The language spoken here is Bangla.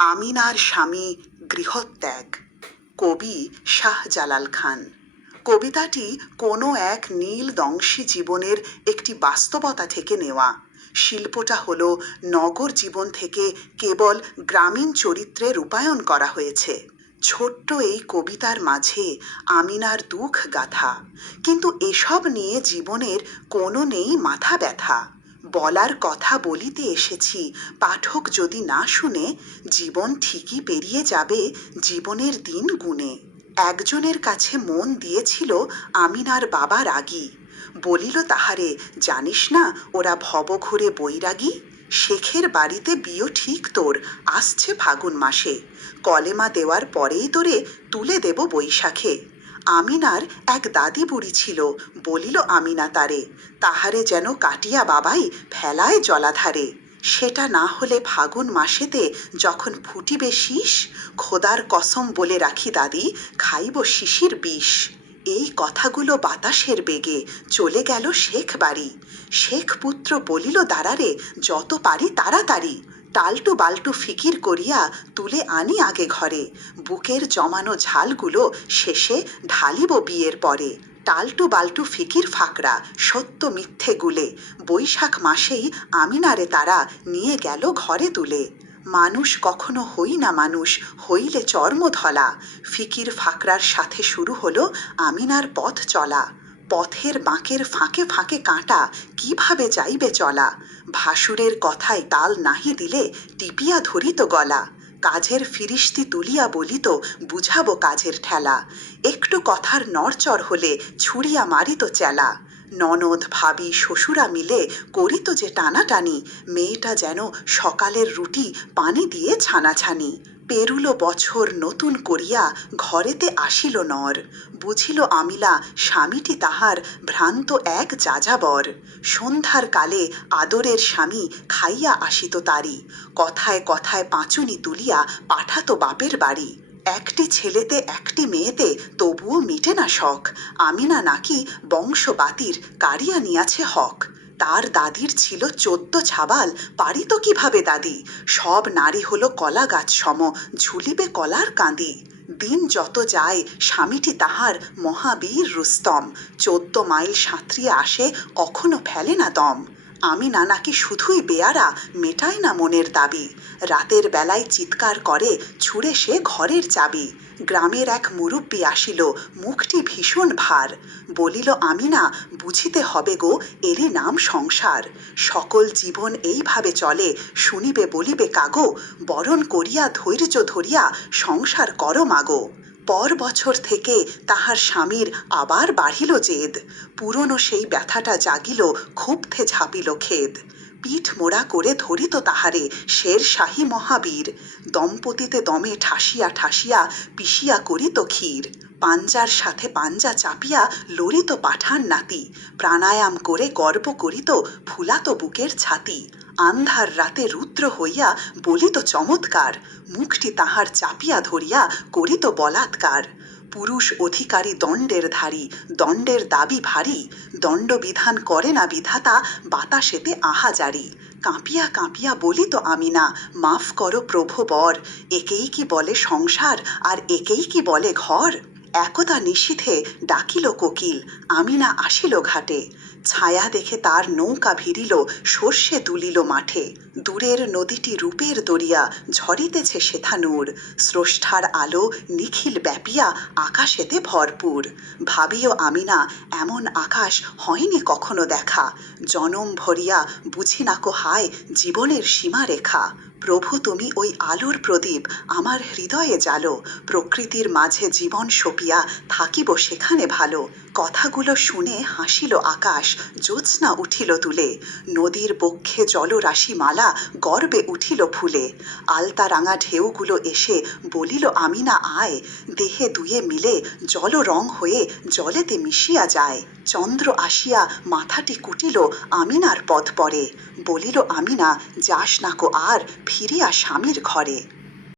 আমিনার স্বামী গৃহত্যাগ। কবি শাহজালাল খান। কবিতাটি কোনো এক নীলদংশী জীবনের একটি বাস্তবতা থেকে নেওয়া। শিল্পটা হলো নগর জীবন থেকে কেবল গ্রামীণ চরিত্রে রূপায়ণ করা হয়েছে। ছোট্ট এই কবিতার মাঝে আমিনার দুঃখ গাথা, কিন্তু এসব নিয়ে জীবনের কোনো নেই মাথা ব্যথা। বলার কথা বলিতে এসেছি, পাঠক যদি না শুনে, জীবন ঠিকই পেরিয়ে যাবে জীবনের দিন গুনে। একজনের কাছে মন দিয়েছিল আমিনার বাবা রাগী। বলিল তাহারে, জানিস না ওরা ভবঘুরে বৈরাগী? শেখের বাড়িতে বিয়ে ঠিক তোর, আসছে ফাগুন মাসে। কলেমা দেওয়ার পরেই তোরে তুলে দেব বৈশাখে। আমিনার এক দাদি বুড়ি ছিল, বলিল আমিনা তারে, তাহারে যেন কাটিয়া বাবাই ফেলায় জলাধারে। সেটা না হলে ফাগুন মাসেতে যখন ফুটিবে শীষ, খোদার কসম বলে রাখি দাদি, খাইব শিশির বিষ। এই কথাগুলো বাতাসের বেগে চলে গেল শেখ বাড়ি। শেখ পুত্র বলিল দাঁড়ারে, যত পারি তাড়াতাড়ি। টালটু বাল্টু ফিকির করিয়া তুলে আনি আগে ঘরে। বুকের জমানো ঝালগুলো শেষে ঢালিব বিয়ের পরে। টালটু বাল্টু ফিকির ফাকড়া সত্য মিথ্যে গুলে, বৈশাখ মাসেই আমিনারে তারা নিয়ে গেল ঘরে তুলে। মানুষ কখনো হই না মানুষ, হইলে চর্মধলা। ফিকির ফাকরার সাথে শুরু হলো আমিনার পথ চলা। পথের বাঁকের ফাঁকে ফাঁকে কাঁটা, কিভাবে যাইবে চলা। ভাসুরের কথায় তাল নাহি দিলে টিপিয়া ধরিত গলা। কাজের ফিরিস্তি তুলিয়া বলিত, বুঝাবো কাজের ঠেলা। একটু কথার নড়চড় হলে ছুড়িয়া মারিত চেলা। ননদ ভাবি শ্বশুরা মিলে করিত যে টানাটানি, মেয়েটা যেন সকালের রুটি পানি দিয়ে ছানাছানি। পেরুলো বছর নতুন করিয়া ঘরেতে আসিল নর, বুঝিল আমিলা স্বামীটি তাহার ভ্রান্ত এক যাযাবর। সন্ধ্যার কালে আদরের স্বামী খাইয়া আসিত তারি, কথায় কথায় পাঁচুনি তুলিয়া পাঠাতো বাপের বাড়ি। একটি ছেলেতে একটি মেয়েতে তবুও মিটে না শখ, আমিনা নাকি বংশবাতির কারিয়া নিয়াছে হক। তার দাদির ছিল 14 ছাবাল, পারিত কিভাবে দাদি? সব নারী হলো কলা গাছ সম, ঝুলিবে কলার কাঁদি। দিন যত যায় স্বামীটি তাহার মহাবীর রুস্তম, 14 মাইল সাঁতরিয়ে আসে, কখনো ফেলে না দম। আমিনা নাকি শুধুই বেয়ারা, মেটায় না মনের দাবি। রাতের বেলায় চিৎকার করে ছুঁড়ে সে ঘরের চাবি। গ্রামের এক মুরব্বি আসিল, মুখটি ভীষণ ভার। বলিল আমিনা, বুঝিতে হবে গো, এরই নাম সংসার। সকল জীবন এইভাবে চলে, শুনিবে বলিবে কাগো। বরণ করিয়া ধৈর্য ধরিয়া সংসার করো মাগো। পর বছর থেকে তাহার স্বামীর আবার বাড়িল জেদ। পুরনো সেই ব্যথাটা জাগিল, ক্ষুব্ধে ঝাঁপিল খেদ। পিঠ মোড়া করে ধরিত তাহারে শের শাহী মহাবীর। দম্পতিতে দমে ঠাসিয়া ঠাসিয়া পিষিয়া করিত ক্ষীর। পাঞ্জার সাথে পাঞ্জা চাপিয়া লড়িত পাঠান নাতি। প্রাণায়াম করে গর্ব করিত, ফুলাত বুকের ছাতি। আন্ধার রাতে রুদ্র হইয়া বলিত চমৎকার, মুখটি তাহার চাপিয়া ধরিয়া করিত বলাৎকার। পুরুষ অধিকারী দণ্ডের ধারী, দণ্ডের দাবি ভারী। দণ্ডবিধান করে না বিধাতা, বাতাসেতে আহাজারি। কাঁপিয়া কাঁপিয়া বলিত আমিনা, মাফ করো প্রভু বর। একেই কি বলে সংসার, আর একেই কি বলে ঘর? একদা নিশীথে ডাকিল কোকিল, আমিনা আসিল ঘাটে। ছায়া দেখে তার নৌকা ভিড়িল, সর্ষে তুলিল মাঠে। দূরের নদীটি রূপের দরিয়া, ঝরিতেছে সেথা নূর। স্রষ্টার আলো নিখিল ব্যাপিয়া আকাশেতে ভরপুর। ভাবিও আমিনা, এমন আকাশ হয়নি কখনো দেখা। জনম ভরিয়া বুঝি নাকো হায় জীবনের সীমারেখা। প্রভু তুমি ওই আলোর প্রদীপ, আমার হৃদয়ে জ্বালো। প্রকৃতির মাঝে জীবন সপিয়া থাকিব সেখানে ভালো। কথাগুলো শুনে হাসিল আকাশ, জ্যোৎস্না উঠিল তুলে। নদীর বক্ষে জলরাশি মালা গর্বে উঠিল ফুলে। আলতা রাঙা ঢেউগুলো এসে বলিল আমিনা আয়, দেহে দুয়ে মিলে জল রং হয়ে জলেতে মিশিয়া যায়। চন্দ্র আসিয়া মাথাটি কুটিল আমিনার পথ পরে। বলিল আমিনা, যাস নাকো আর ফিরিয়া স্বামীর ঘরে।